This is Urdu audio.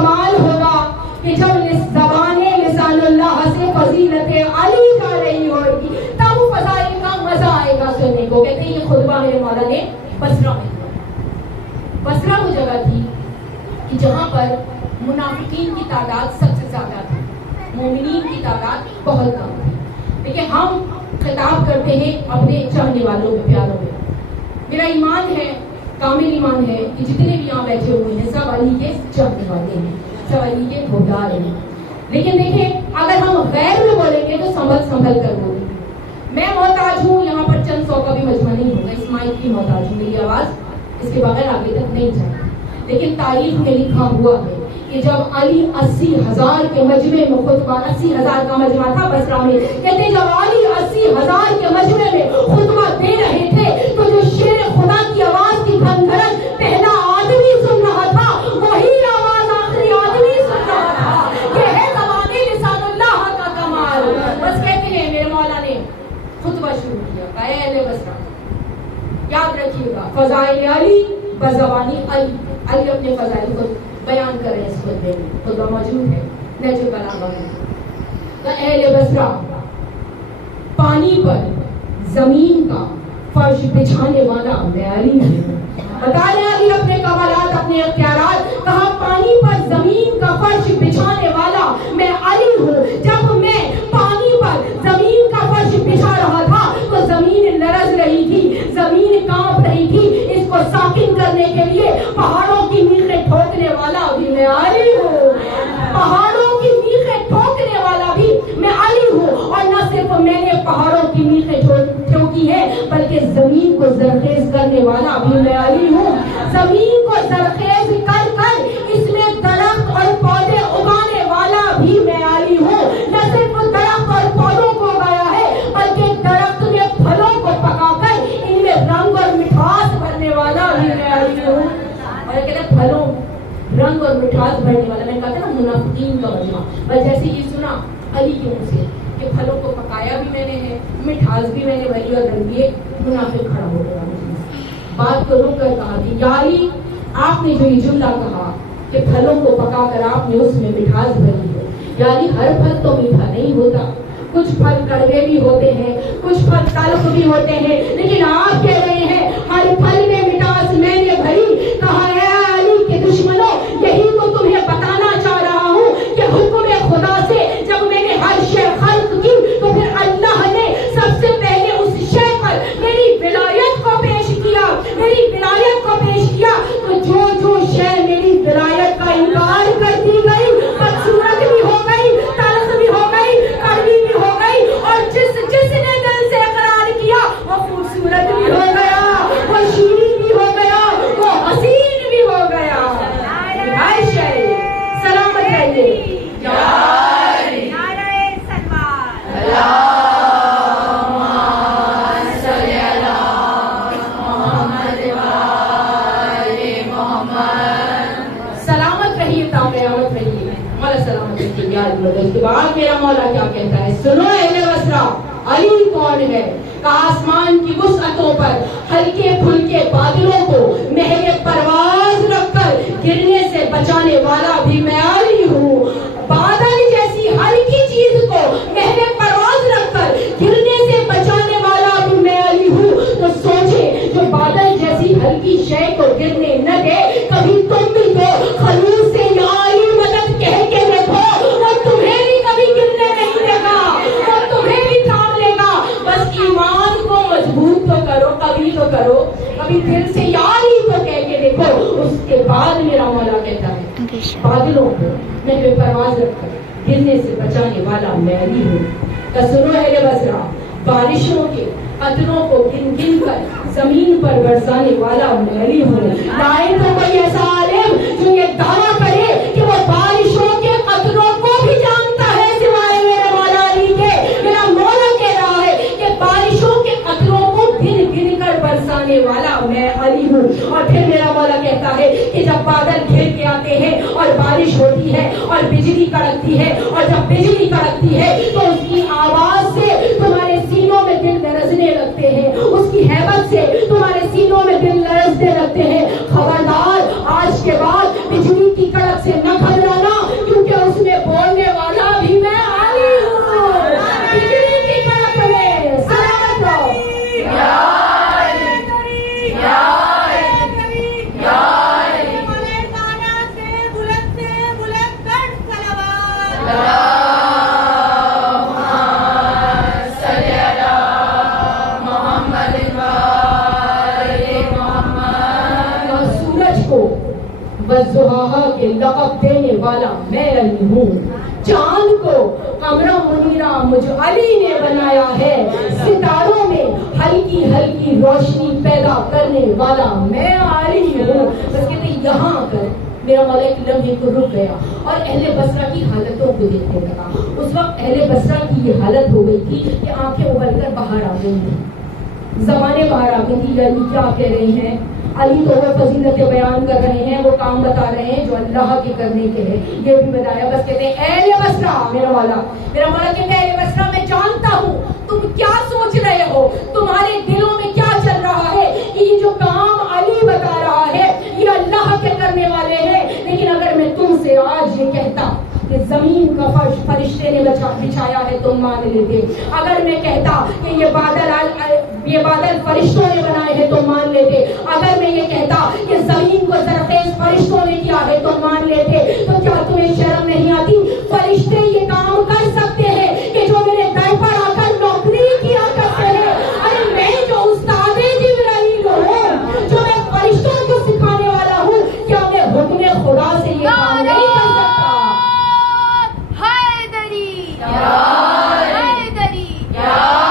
کمال ہوگا کہ جب زبان لسان اللہ سے فضیلت علی جا رہی ہوگی تب فضائل کا مزہ آئے گا سننے کو. کہتے ہیں یہ خطبہ میرے مولا نے بصرہ میں دیا. بصرہ وہ جگہ تھی کہ جہاں پر منافقین کی تعداد سب سے زیادہ تھی, مومنین کی تعداد بہت کم تھی. دیکھیں ہم خطاب کرتے ہیں اپنے چاہنے والوں میں, پیاروں میں. میرا ایمان ہے, کامل ایمان ہے کہ جتنے بھی یہاں بیٹھے ہوئے ہیں سب علی کے چاہنے والے ہیں, سب علی کے گھوڑدار ہیں. لیکن دیکھیں اگر ہم غیر میں بولیں گے تو سنبھل کر بولیں گے. میں محتاج ہوں یہاں پر چند سو کا بھی مجمع نہیں ہوگا, اس مائک کی محتاج ہوں, میری آواز اس کے بغیر آگے تک نہیں جائے. لیکن تاریخ میں لکھا ہوا ہے کہ جب علی 80,000 کے مجمع میں خطبہ, 80,000 کا مجمع تھا بصرہ میں, کہتے جب علی 80,000 کے مجمع میں خطبہ دے رہے تھے تو جو شیر خدا کی آواز کی گھنگھرن پہلا آدمی سن رہا تھا وہی آواز آخری آدمی سن رہا تھا. یہ ہے زبان لسان اللہ کا کمال. بس کہتے ہیں میرے مولا نے خطبہ شروع کیا, کہا اے اہل بصرہ یاد رکھیے گا فضائل علی بزبانی علی. علی اپنے فضائل کو بیان کر رہے ہیں اس خطبے میں, خطبہ موجود ہے نہج البلاغہ میں. اہل بصرہ پانی پر زمین کا فرش بچھانے والا میں علی ہوں. بتا رہے علی اپنے کمالات, اپنے اختیارات. کہا پانی پر زمین کا فرش بچھانے والا میں علی ہوں. جب میں پانی پر زمین کا فرش بچھا رہا تھا تو زمین لرز رہی تھی, زمین کانپ رہی تھی. اس کو ساکن کرنے کے لیے پہاڑوں کی میخیں ٹھوکنے والا بھی میں علی ہوں. پہاڑوں کی میخیں ٹھوکنے والا بھی میں علی ہوں. اور نہ صرف میں نے پہاڑوں کی میخیں ٹھوکی ہے بلکہ زمین کو زرخیز کرنے والا بھی میں علی ہوں. زمین کو زرخیز کر کر اس میں درخت اور پودے اگانے والا بھی میں علی ہوں. نہ صرف درخت اور پودوں کو اگایا ہے بلکہ درخت میں پھلوں کو پکا کر ان میں رنگ اور مٹھاس بھرنے والا بھی میں علی ہوں. اور کہتے ہیں پھلوں رنگ اور مٹھاس بھرنے والا. میں کہتا نا منافقین کا مجمع, بس جیسے یہ سنا علی کے منہ سے کہ پھلوں کو پکایا بھی میں نے ہے, مٹھاس بھی میں نے بھری, اور رنگیے منافق کھڑا ہو گیا. بات کو رک کر کہا کہ یا علی آپ نے جو یہ جملہ کہا کہ پھلوں کو پکا کر آپ نے اس میں مٹھاس بھری ہے, یعنی ہر پھل تو میٹھا نہیں ہوتا, کچھ پھل کڑوے بھی ہوتے ہیں, کچھ پھل تلخ بھی ہوتے ہیں, لیکن آپ کہہ رہے ہیں ہر پھل میں مٹھاس میں نے بھری. کہا اے علی کے دشمنوں یہی تو تمہیں بتانا چاہ رہا ہوں کہ حکم خدا سے جب میں نے ہر شے خلق کی تو پھر اللہ نے سب سے پہلے اس شے پر میری ولایت کو پیش کیا, میری ولایت کو پیش کیا. تو جو شے میری ولایت کا انکار کر دی گئی بدصورت بھی ہو گئی, تلخ بھی ہو گئی, کڑوی بھی ہو گئی, اور جس نے دل سے اقرار کیا وہ خوبصورت بھی ہو گیا, وہ شیریں بھی ہو گیا, وہ حسین بھی ہو گیا. سلامت رہیے. اس کے بعد میرا مولا کیا کہتا ہے, سنو اہل بصرہ علی کون ہے. کہا آسمان کی وسعتوں پر ہلکے پھلکے بادلوں کو محو پرواز رکھ کر گرنے سے بچانے والا بھی میں علی ہوں. بادل جیسی ہلکی چیز کو محو پرواز رکھ کر گرنے سے بچانے والا بھی میں علی ہوں. تو سوچے جو بادل جیسی ہلکی شے کو گرنے نہ دے, کبھی تم بھی تو خلوص سے یا علی مدد کہہ کے دیکھو, اور تمہیں بھی کبھی گرنے نہیں دے گا, اور تمہیں بھی تھام لے گا. بس ایمان کو مضبوط تو کرو, کبھی تو کرو, کبھی دل سے یا علی تو کہہ کے دیکھو. اس کے بعد میرا مولا کہتا ہے بادلوں کو محو پرواز رکھ کر گرنے سے بچانے والا میں علی ہوں. تو سنو اہل بصرہ بارشوں کے قطروں کو گن گن کر زمین پر برسانے والا میں علی ہوں. لائے تو کوئی ایسا عالم جو یہ دعویٰ کرے کہ وہ بارشوں کے قطروں کو بھی جانتا ہے سوائے میرے مولا علی کے. میرا مولا کہہ رہا ہے کہ بارشوں کے قطروں کو گن گن کر برسانے والا میں علی ہوں. اور پھر میرا مولا کہتا ہے کہ جب بادل گھر کے آتے ہیں اور بارش ہوتی ہے اور بجلی کڑکتی ہے, اور جب بجلی کڑکتی ہے تو اس کی آواز سے تمہارے سینوں میں دل لرزنے لگتے ہیں, اس کی ہیبت سے تمہارے سینوں میں دل لرزنے لگتے ہیں. خبردار آج کے بعد بجلی کی کڑک سے نہ گھبرانا, والضحیٰ کے لقب دینے والا میں علی ہوں. چاند کو قمر منیرہ مجھ علی نے بنایا ہے. ستاروں میں ہلکی ہلکی روشنی پیدا کرنے والا میں علی ہوں. بس کہتے ہیں یہاں کر میرا مولا ایک لمحے کو رک گیا اور اہل بصرہ کی حالتوں کو دیکھنے لگا. اس وقت اہل بصرہ کی یہ حالت ہو گئی تھی کہ آنکھیں ابل کر باہر آ گئی تھی, زبانیں باہر آ گئی تھی. یعنی کیا کہہ رہی ہیں؟ علی تو وہ فضیلتیں بیان کر رہے ہیں, وہ کام بتا رہے ہیں جو اللہ کے کرنے کے ہیں. یہ بھی بتایا. بس کہتے ہیں اہل بصرہ, میرا مولا کہتے ہیں اہل بصرہ میں جانتا ہوں تم کیا سوچ رہے ہو, تمہارے دلوں میں کیا چل رہا ہے. یہ جو کام علی بتا رہا ہے یہ اللہ کے کرنے والے ہیں. لیکن اگر میں تم سے آج یہ کہتا کہ زمین کا فرش فرشتے نے بچھایا ہے تم مان لیتے. اگر میں کہتا کہ یہ بادل فرشتوں نے بنائے ہیں تم مان لیتے. اگر میں یہ کہتا کہ زمین کو زرخیز فرشتے